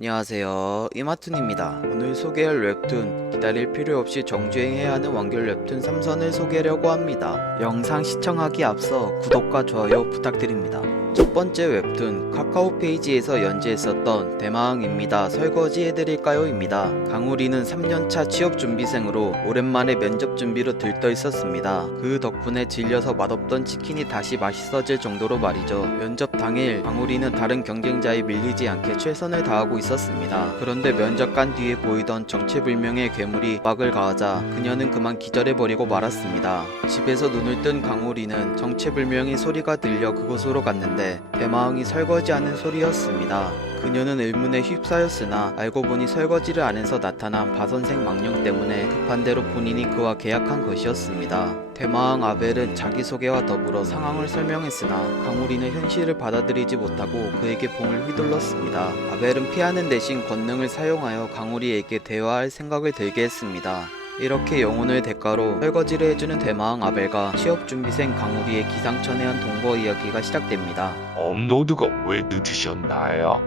안녕하세요, 이마툰입니다. 오늘 소개할 웹툰 기다릴 필요 없이 정주행해야 하는 완결 웹툰 3선을 소개하려고 합니다. 영상 시청하기 앞서 구독과 좋아요 부탁드립니다. 첫 번째 웹툰 카카오 페이지에서 연재했었던 대마왕입니다. 설거지 해드릴까요? 입니다. 강우리는 3년차 취업준비생으로 오랜만에 면접 준비로 들떠 있었습니다. 그 덕분에 질려서 맛없던 치킨이 다시 맛있어질 정도로 말이죠. 면접 당일 강우리는 다른 경쟁자에 밀리지 않게 최선을 다하고 있었습니다. 그런데 면접 간 뒤에 보이던 정체불명의 괴물이 막을 가하자 그녀는 그만 기절해버리고 말았습니다. 집에서 눈을 뜬 강우리는 정체불명의 소리가 들려 그곳으로 갔는데 대마왕이 설거지하는 소리였습니다. 그녀는 의문에 휩싸였으나 알고 보니 설거지를 안 해서 나타난 바선생 망령 때문에 급한 대로 본인이 그와 계약한 것이었습니다. 대마왕 아벨은 자기소개와 더불어 상황을 설명했으나 강우리는 현실을 받아들이지 못하고 그에게 봉을 휘둘렀습니다. 아벨은 피하는 대신 권능을 사용하여 강우리에게 대화할 생각을 들게 했습니다. 이렇게 영혼을 대가로 설거지를 해주는 대마왕 아벨과 취업준비생 강우리의 기상천외한 동거 이야기가 시작됩니다. 업로드가 왜 늦으셨나요?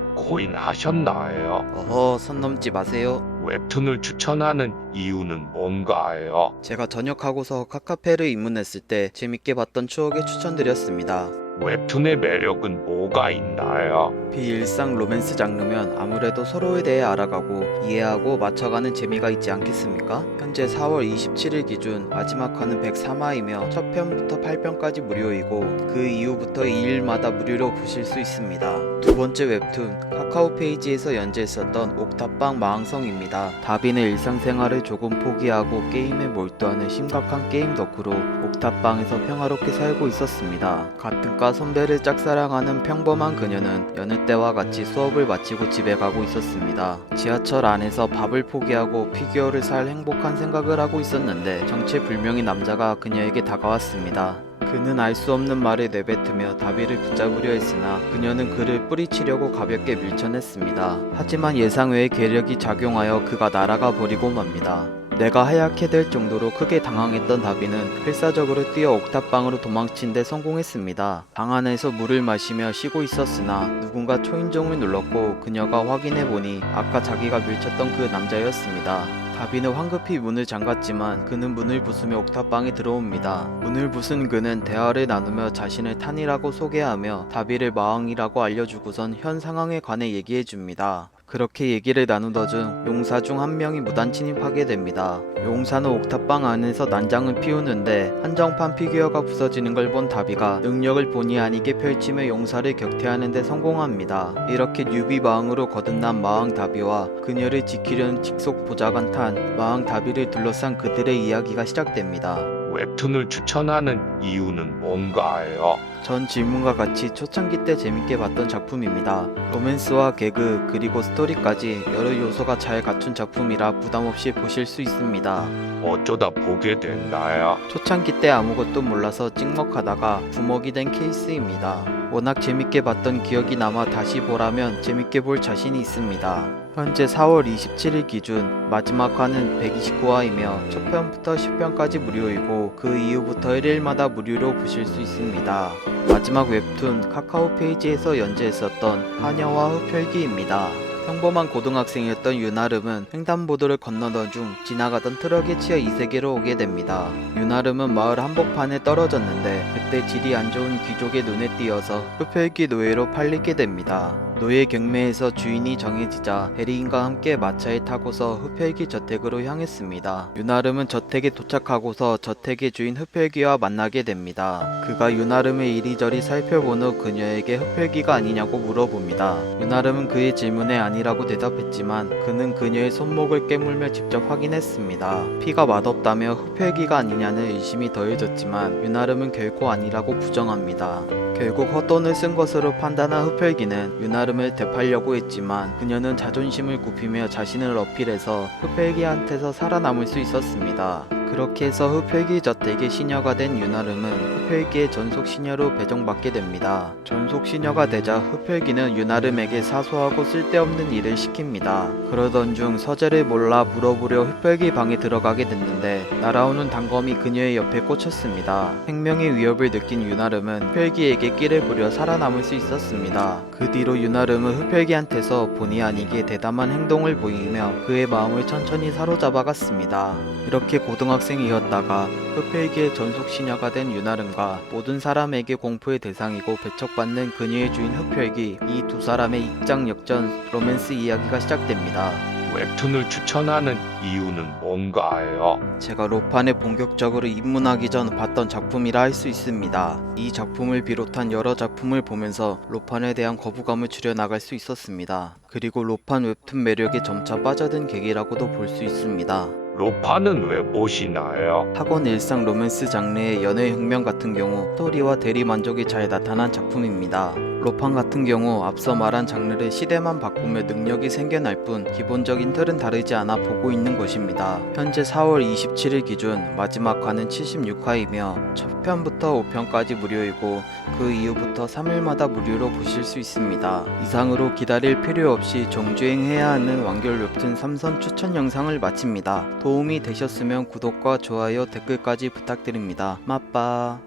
고인하셨나요? 어허, 선 넘지 마세요. 웹툰을 추천하는 이유는 뭔가요? 제가 전역하고서 카카페를 입문했을 때 재밌게 봤던 추억에 추천드렸습니다. 웹툰의 매력은 뭐가 있나요? 비일상 로맨스 장르면 아무래도 서로에 대해 알아가고 이해하고 맞춰가는 재미가 있지 않겠습니까? 현재 4월 27일 기준 마지막 화는 103화이며 첫 편부터 8편까지 무료이고 그 이후부터 2일마다 무료로 보실 수 있습니다. 두 번째 웹툰 카카오 페이지에서 연재했었던 옥탑방 마왕성입니다. 다빈의 일상생활을 조금 포기하고 게임에 몰두하는 심각한 게임 덕후로 옥탑방에서 평화롭게 살고 있었습니다. 같은 과 선배를 짝사랑하는 평범한 그녀는 여느 때와 같이 수업을 마치고 집에 가고 있었습니다. 지하철 안에서 밥을 포기하고 피규어를 살 행복한 생각을 하고 있었는데 정체불명의 남자가 그녀에게 다가왔습니다. 그는 알 수 없는 말을 내뱉으며 다비를 붙잡으려 했으나 그녀는 그를 뿌리치려고 가볍게 밀쳐냈습니다. 하지만 예상 외의 괴력이 작용하여 그가 날아가 버리고 맙니다. 내가 하얗게 될 정도로 크게 당황했던 다비는 필사적으로 뛰어 옥탑방으로 도망친 데 성공했습니다. 방 안에서 물을 마시며 쉬고 있었으나 누군가 초인종을 눌렀고 그녀가 확인해보니 아까 자기가 밀쳤던 그 남자였습니다. 다비는 황급히 문을 잠갔지만 그는 문을 부수며 옥탑방에 들어옵니다. 문을 부순 그는 대화를 나누며 자신을 탄이라고 소개하며 다비를 마왕이라고 알려주고선 현 상황에 관해 얘기해줍니다. 그렇게 얘기를 나누던 중 용사 중 한 명이 무단 침입하게 됩니다. 용사는 옥탑방 안에서 난장을 피우는데 한정판 피규어가 부서지는 걸 본 다비가 능력을 본의 아니게 펼치며 용사를 격퇴하는 데 성공합니다. 이렇게 뉴비 마왕으로 거듭난 마왕 다비와 그녀를 지키려는 직속 보좌관 탄 마왕 다비를 둘러싼 그들의 이야기가 시작됩니다. 웹툰을 추천하는 이유는 뭔가요? 전 질문과 같이 초창기 때 재밌게 봤던 작품입니다. 로맨스와 개그 그리고 스토리까지 여러 요소가 잘 갖춘 작품이라 부담없이 보실 수 있습니다. 어쩌다 보게 됐나요? 초창기 때 아무것도 몰라서 찍먹하다가 부먹이 된 케이스입니다. 워낙 재밌게 봤던 기억이 남아 다시 보라면 재밌게 볼 자신이 있습니다. 현재 4월 27일 기준 마지막 화는 129화이며 첫 편부터 10편까지 무료이고 그 이후부터 1일마다 무료로 보실 수 있습니다. 마지막 웹툰 카카오 페이지에서 연재했었던 하녀와 흡혈귀입니다. 평범한 고등학생이었던 윤아름은 횡단보도를 건너던 중 지나가던 트럭에 치여 이 세계로 오게 됩니다. 윤아름은 마을 한복판에 떨어졌는데 그때 질이 안 좋은 귀족의 눈에 띄어서 흡혈귀 노예로 팔리게 됩니다. 노예 경매에서 주인이 정해지자 대리인과 함께 마차에 타고서 흡혈귀 저택으로 향했습니다. 윤아름은 저택에 도착하고서 저택의 주인 흡혈귀와 만나게 됩니다. 그가 윤아름을 이리저리 살펴본 후 그녀에게 흡혈귀가 아니냐고 물어봅니다. 윤아름은 그의 질문에 아니라고 대답했지만 그는 그녀의 손목을 깨물며 직접 확인했습니다. 피가 맛없다며 흡혈귀가 아니냐는 의심이 더해졌지만 윤아름은 결코 아니라고 부정합니다. 결국 헛돈을 쓴 것으로 판단한 흡혈귀는 윤아름을 되팔려고 했지만 그녀는 자존심을 굽히며 자신을 어필해서 흡혈귀한테서 살아남을 수 있었습니다. 그렇게 해서 흡혈귀 저택의 시녀가 된 윤아름은 흡혈귀의 전속 시녀로 배정받게 됩니다. 전속 시녀가 되자 흡혈귀는 윤아름에게 사소하고 쓸데없는 일을 시킵니다. 그러던 중 서재를 몰라 물어보려 흡혈귀 방에 들어가게 됐는데 날아오는 단검이 그녀의 옆에 꽂혔습니다. 생명의 위협을 느낀 윤아름은 흡혈귀에게 끼를 부려 살아남을 수 있었습니다. 그 뒤로 윤아름은 흡혈귀한테서 본의 아니게 대담한 행동을 보이며 그의 마음을 천천히 사로잡아갔습니다. 이렇게 고등학생이었다가 흡혈귀의 전속 시녀가 된 윤아름과 모든 사람에게 공포의 대상이고 배척받는 그녀의 주인 흡혈귀, 이 두 사람의 입장역전 로맨스 이야기가 시작됩니다. 웹툰을 추천하는 이유는 뭔가요? 제가 로판에 본격적으로 입문하기 전 봤던 작품이라 할 수 있습니다. 이 작품을 비롯한 여러 작품을 보면서 로판에 대한 거부감을 줄여나갈 수 있었습니다. 그리고 로판 웹툰 매력에 점차 빠져든 계기라고도 볼 수 있습니다. 로판은 왜 보시나요? 학원 일상 로맨스 장르의 연애 혁명 같은 경우 스토리와 대리 만족이 잘 나타난 작품입니다. 로판 같은 경우 앞서 말한 장르를 시대만 바꾸며 능력이 생겨날 뿐 기본적인 틀은 다르지 않아 보고 있는 것입니다. 현재 4월 27일 기준 마지막 화는 76화이며 첫 편부터 5편까지 무료이고 그 이후부터 3일마다 무료로 보실 수 있습니다. 이상으로 기다릴 필요 없이 정주행해야 하는 완결 웹툰 3선 추천 영상을 마칩니다. 도움이 되셨으면 구독과 좋아요, 댓글까지 부탁드립니다. 맛빠.